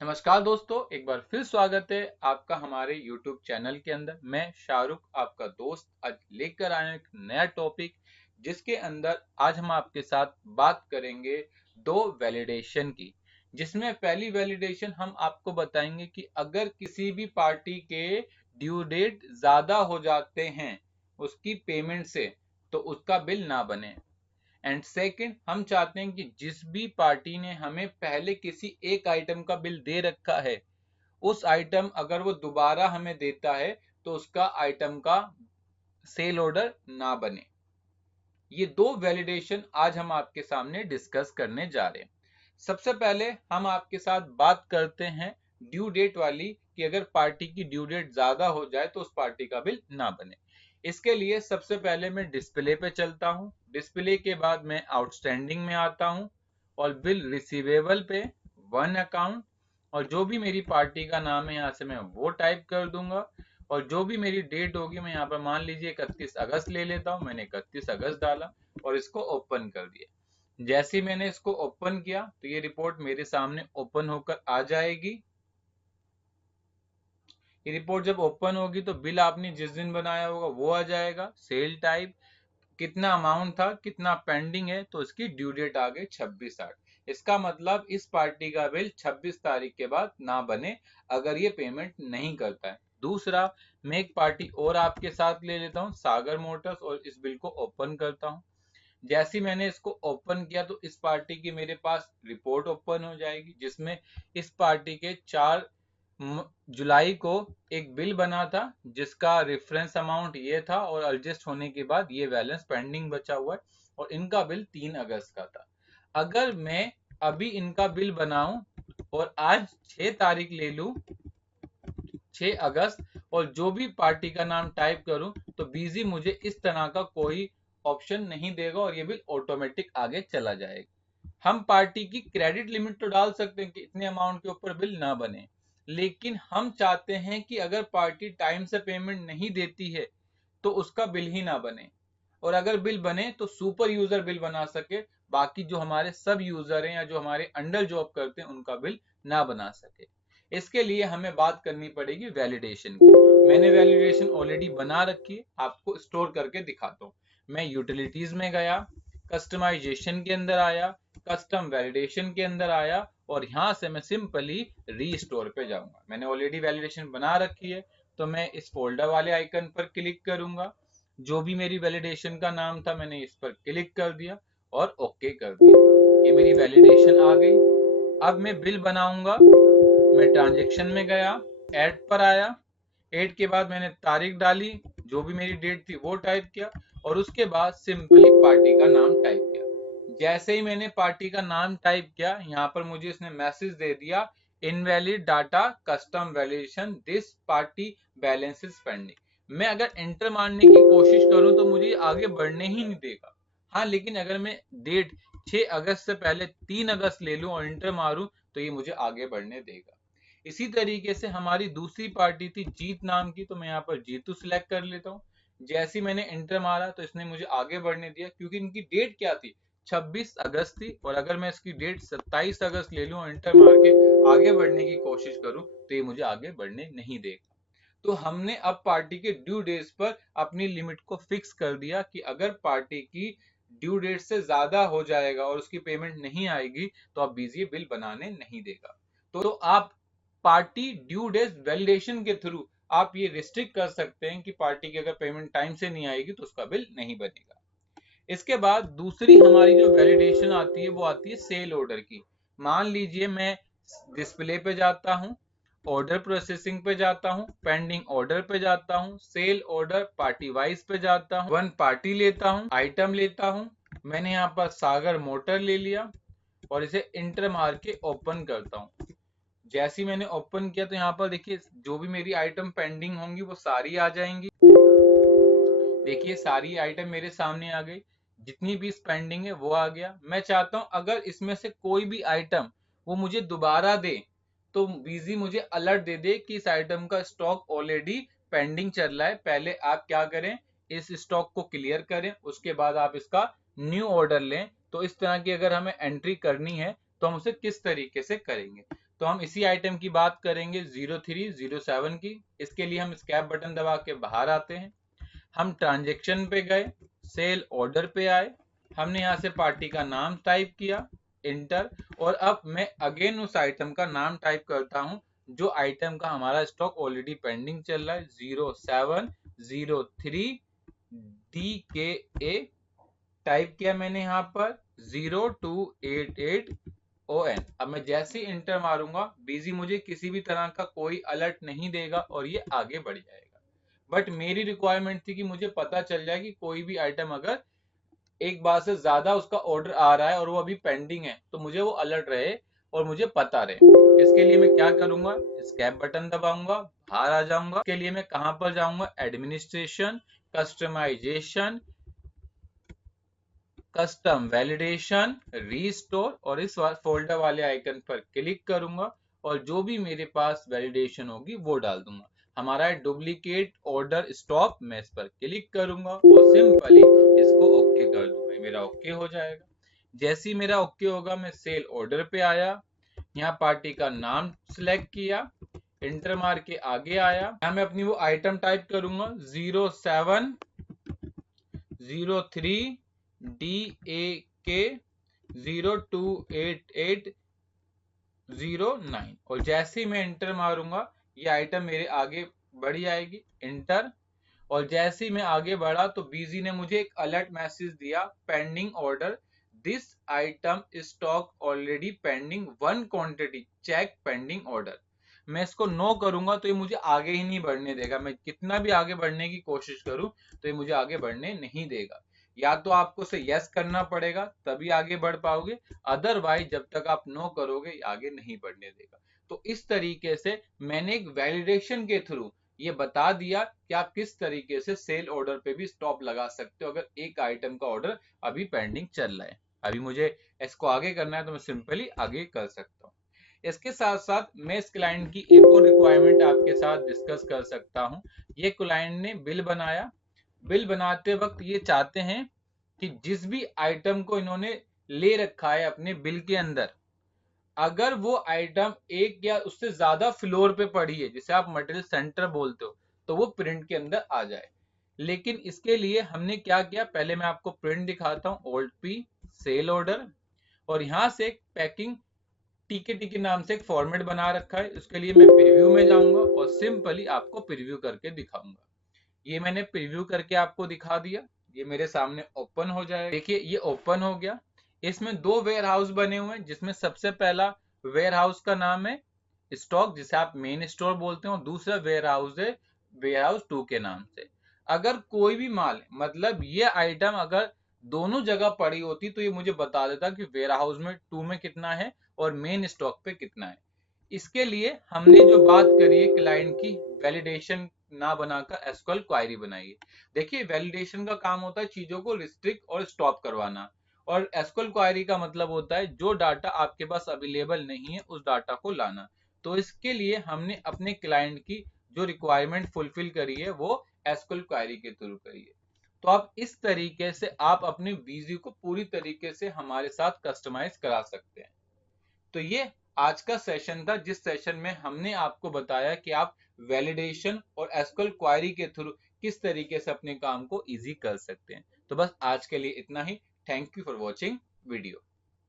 नमस्कार दोस्तों, एक बार फिर स्वागत है आपका हमारे YouTube चैनल के अंदर। मैं शाहरुख आपका दोस्त आज लेकर आया एक नया टॉपिक, जिसके अंदर आज हम आपके साथ बात करेंगे दो वैलिडेशन की। जिसमें पहली वैलिडेशन हम आपको बताएंगे कि अगर किसी भी पार्टी के ड्यू डेट ज्यादा हो जाते हैं उसकी पेमेंट से, तो उसका बिल ना बने। एंड सेकंड, हम चाहते हैं कि जिस भी पार्टी ने हमें पहले किसी एक आइटम का बिल दे रखा है, उस आइटम अगर वो दोबारा हमें देता है तो उसका आइटम का सेल ऑर्डर ना बने। ये दो वैलिडेशन आज हम आपके सामने डिस्कस करने जा रहे हैं। सबसे पहले हम आपके साथ बात करते हैं ड्यू डेट वाली, कि अगर पार्टी की ड्यू डेट ज्यादा हो जाए तो उस पार्टी का बिल ना बने। इसके लिए सबसे पहले मैं डिस्प्ले पे चलता हूं। डिस्प्ले के बाद मैं आउटस्टैंडिंग में आता हूं और बिल रिसीवेबल पे वन अकाउंट, और जो भी मेरी पार्टी का नाम है यहाँ से मैं वो टाइप कर दूंगा। और जो भी मेरी डेट होगी, मैं यहाँ पर मान लीजिए 31 अगस्त ले लेता हूँ। मैंने 31 अगस्त डाला और इसको ओपन कर दिया। जैसे ही मैंने इसको ओपन किया तो ये रिपोर्ट मेरे सामने ओपन होकर आ जाएगी। ये रिपोर्ट जब ओपन होगी तो बिल आपने जिस दिन बनाया होगा वो आ जाएगा। सेल टाइप, कितना अमाउंट था, कितना पेंडिंग है, तो इसकी ड्यू डेट आ गई 26/8। इसका मतलब इस पार्टी का बिल 26 तारीख के बाद ना बने अगर ये पेमेंट नहीं करता है। दूसरा, मैं एक पार्टी और आपके साथ ले लेता हूँ, सागर मोटर्स, और इस बिल को ओपन करता हूँ। जैसे ही मैंने इसको ओपन किया तो इस पार्टी की मेरे पास रिपोर्ट ओपन हो जाएगी, जिसमें इस पार्टी के 4 जुलाई को एक बिल बना था, जिसका रेफरेंस अमाउंट ये था और एडजस्ट होने के बाद ये बैलेंस पेंडिंग बचा हुआ है, और इनका बिल 3 अगस्त का था। अगर मैं अभी इनका बिल बनाऊं और आज 6 तारीख ले लूं, 6 अगस्त, और जो भी पार्टी का नाम टाइप करूं, तो बीजी मुझे इस तरह का कोई ऑप्शन नहीं देगा और ये बिल ऑटोमेटिक आगे चला जाएगा। हम पार्टी की क्रेडिट लिमिट तो डाल सकते हैं कि इतने अमाउंट के ऊपर बिल ना बने, लेकिन हम चाहते हैं कि अगर पार्टी टाइम से पेमेंट नहीं देती है तो उसका बिल ही ना बने, और अगर बिल बने तो सुपर यूजर बिल बना सके, बाकी जो हमारे सब यूजर हैं या जो हमारे अंडर जॉब करते हैं उनका बिल ना बना सके। इसके लिए हमें बात करनी पड़ेगी वैलिडेशन की। मैंने वैलिडेशन ऑलरेडी बना रखी है, आपको स्टोर करके दिखाता हूँ। मैं यूटिलिटीज में गया, कस्टमाइजेशन के अंदर आया, कस्टम वैलिडेशन के अंदर आया, और यहां से मैं सिंपली रीस्टोर पे जाऊंगा। मैंने ऑलरेडी वैलिडेशन बना रखी है, तो मैं इस फोल्डर वाले आइकन पर क्लिक करूंगा। जो भी मेरी वैलिडेशन का नाम था मैंने इस पर क्लिक कर दिया और ओके कर दिया। ये मेरी वैलिडेशन आ गई। अब मैं बिल बनाऊंगा। मैं ट्रांजेक्शन में गया, ऐड पर आया, ऐड के बाद मैंने तारीख डाली, जो भी मेरी डेट थी वो टाइप किया, और उसके बाद सिंपली पार्टी का नाम टाइप किया। जैसे ही मैंने पार्टी का नाम टाइप किया, यहाँ पर मुझे इसने मैसेज दे दिया, invalid data custom validation, this party balance is pending. मैं अगर एंटर मारने की कोशिश करूं तो मुझे आगे बढ़ने ही नहीं देगा। हाँ, लेकिन अगर मैं डेट 6 अगस्त से पहले 3 अगस्त ले लूं और एंटर मारूं तो ये मुझे आगे बढ़ने देगा। इसी तरीके से हमारी दूसरी पार्टी थी जीत नाम की, तो मैं यहाँ पर जीतू सिलेक्ट कर लेता हूँ। जैसे ही मैंने एंटर मारा तो इसने मुझे आगे बढ़ने दिया, क्योंकि इनकी डेट क्या थी, 26 अगस्त थी, और अगर मैं इसकी डेट 27 अगस्त ले लूं और एंटर मार के आगे बढ़ने की कोशिश करूं तो ये मुझे आगे बढ़ने नहीं देगा। तो हमने अब पार्टी के ड्यू डेट्स पर अपनी लिमिट को फिक्स कर दिया कि अगर पार्टी की ड्यू डेट से ज्यादा हो जाएगा और उसकी पेमेंट नहीं आएगी तो अब बीजी बिल बनाने नहीं देगा। तो आप पार्टी ड्यू डेट वैलिडेशन के थ्रू आप ये रिस्ट्रिक्ट कर सकते हैं कि पार्टी की अगर पेमेंट टाइम से नहीं आएगी तो उसका बिल नहीं बनेगा। इसके बाद दूसरी हमारी जो वैलिडेशन आती है वो आती है सेल ऑर्डर की। मान लीजिए मैं डिस्प्ले पे जाता हूं, ऑर्डर प्रोसेसिंग पे जाता हूं, पेंडिंग ऑर्डर पे जाता हूं, सेल ऑर्डर पार्टी वाइज पे जाता हूं, वन पार्टी लेता हूं, आइटम लेता हूं। मैंने यहाँ पर सागर मोटर ले लिया और इसे इंटर मार के ओपन करता हूं। जैसे ही मैंने ओपन किया तो यहाँ पर देखिए जो भी मेरी आइटम पेंडिंग होंगी वो सारी आ जाएंगी। देखिए सारी आइटम मेरे सामने आ गई, जितनी भी पेंडिंग है वो आ गया। मैं चाहता हूं अगर इसमें से कोई भी आइटम वो मुझे दोबारा दे तो बीजी मुझे अलर्ट दे दे कि इस आइटम का स्टॉक ऑलरेडी पेंडिंग चल रहा है। पहले आप क्या करें, इस स्टॉक को क्लियर करें, उसके बाद आप इसका न्यू ऑर्डर लें। तो इस तरह की अगर हमें एंट्री करनी है तो हम उसे किस तरीके से करेंगे। तो हम इसी आइटम की बात करेंगे 0307 की। इसके लिए हम स्कैप बटन दबा के बाहर आते हैं, हम ट्रांजेक्शन पे गए, सेल ऑर्डर पे आए, हमने यहाँ से पार्टी का नाम टाइप किया, इंटर। और अब मैं अगेन उस आइटम का नाम टाइप करता हूँ जो आइटम का हमारा स्टॉक ऑलरेडी पेंडिंग चल रहा है, 0703DKA टाइप किया मैंने यहाँ पर 0288 ON। अब मैं जैसे ही इंटर मारूंगा बीजी मुझे किसी भी तरह का कोई अलर्ट नहीं देगा और ये आगे बढ़ जाएगा। बट मेरी रिक्वायरमेंट थी कि मुझे पता चल जाए कि कोई भी आइटम अगर एक बार से ज्यादा उसका ऑर्डर आ रहा है और वो अभी पेंडिंग है तो मुझे वो अलर्ट रहे और मुझे पता रहे। इसके लिए मैं क्या करूंगा, स्कैप बटन दबाऊंगा, बाहर आ जाऊंगा। इसके लिए मैं कहां पर जाऊंगा, administration, customization, custom validation, restore, और इस फोल्डर वाले आइकन पर क्लिक करूंगा और जो भी मेरे पास वैलिडेशन होगी वो डाल दूंगा। हमारा डुप्लीकेट ऑर्डर स्टॉप, मैं इस पर क्लिक करूंगा और सिंपली इसको ओके कर दूंगा, मेरा ओके हो जाएगा। जैसे ही मेरा ओके होगा मैं सेल ऑर्डर पे आया, यहाँ पार्टी का नाम सिलेक्ट किया, इंटर मार के आगे आया, यहाँ मैं अपनी वो आइटम टाइप करूंगा 0703DAK 028809। और जैसे ही मैं इंटर मारूंगा ये आइटम मेरे आगे बढ़ जाएगी, इंटर। और जैसे ही मैं आगे बढ़ा तो बीजी ने मुझे एक अलर्ट मैसेज दिया, pending order, this item stock already pending 1 quantity, check pending order. मैं इसको नो करूंगा तो ये मुझे आगे ही नहीं बढ़ने देगा। मैं कितना भी आगे बढ़ने की कोशिश करूं तो ये मुझे आगे बढ़ने नहीं देगा। या तो आपको से यस करना पड़ेगा तभी आगे बढ़ पाओगे, अदरवाइज जब तक आप नो करोगे आगे नहीं बढ़ने देगा। तो इस तरीके से मैंने एक वैलिडेशन के थ्रू ये बता दिया कि आप किस तरीके से सेल ऑर्डर पे भी स्टॉप लगा सकते हो अगर एक आइटम का ऑर्डर अभी पेंडिंग चल रहा है। अभी मुझे इसको आगे करना है तो मैं सिंपली आगे कर सकता हूँ। इसके साथ साथ मैं इस क्लाइंट की एक और रिक्वायरमेंट आपके साथ डिस्कस कर सकता हूँ। ये क्लाइंट ने बिल बनाया, बिल बनाते वक्त ये चाहते हैं कि जिस भी आइटम को इन्होंने ले रखा है अपने बिल के अंदर, अगर वो आइटम एक या उससे ज्यादा फ्लोर पे पड़ी है, जिसे आप मटेरियल सेंटर बोलते हो, तो वो प्रिंट के अंदर आ जाए। लेकिन इसके लिए हमने क्या किया, पहले मैं आपको प्रिंट दिखाता हूँ, ओल्ड पी सेल ऑर्डर, और यहां से एक पैकिंग टीके टीके नाम से एक फॉर्मेट बना रखा है। उसके लिए मैं प्रीव्यू में जाऊंगा और सिंपली आपको प्रीव्यू करके दिखाऊंगा। ये मैंने प्रीव्यू करके आपको दिखा दिया, ये मेरे सामने ओपन हो जाएगा। देखिए ये ओपन हो गया। इसमें 2 वेयर हाउस बने हुए हैं, जिसमें सबसे पहला वेयर हाउस का नाम है स्टॉक, जिसे आप मेन स्टोर बोलते हो, दूसरा वेयर हाउस है वेयर हाउस 2 के नाम से। अगर कोई भी माल, मतलब ये आइटम अगर दोनों जगह पड़ी होती तो ये मुझे बता देता कि वेयर हाउस में 2 में कितना है और मेन स्टॉक पे कितना है। इसके लिए हमने जो बात करी है क्लाइंट की, वैलिडेशन ना बनाकर एसक्यूएल क्वेरी बनाई है। देखिए वैलिडेशन का काम होता है चीजों को रिस्ट्रिक्ट और स्टॉप करवाना, और एसक्यूएल क्वेरी का मतलब होता है जो डाटा आपके पास अवेलेबल नहीं है उस डाटा को लाना। तो इसके लिए हमने अपने क्लाइंट की जो रिक्वायरमेंट फुलफिल करी है वो एसक्यूएल क्वेरी के थ्रू करी है। तो आप इस तरीके से आप अपने वीजी को पूरी तरीके से हमारे साथ कस्टमाइज करा सकते हैं। तो ये आज का सेशन था, जिस सेशन में हमने आपको बताया कि आप वैलिडेशन और एसक्यूएल क्वेरी के थ्रू किस तरीके से अपने काम को इजी कर सकते हैं। तो बस आज के लिए इतना ही। Thank you for watching video.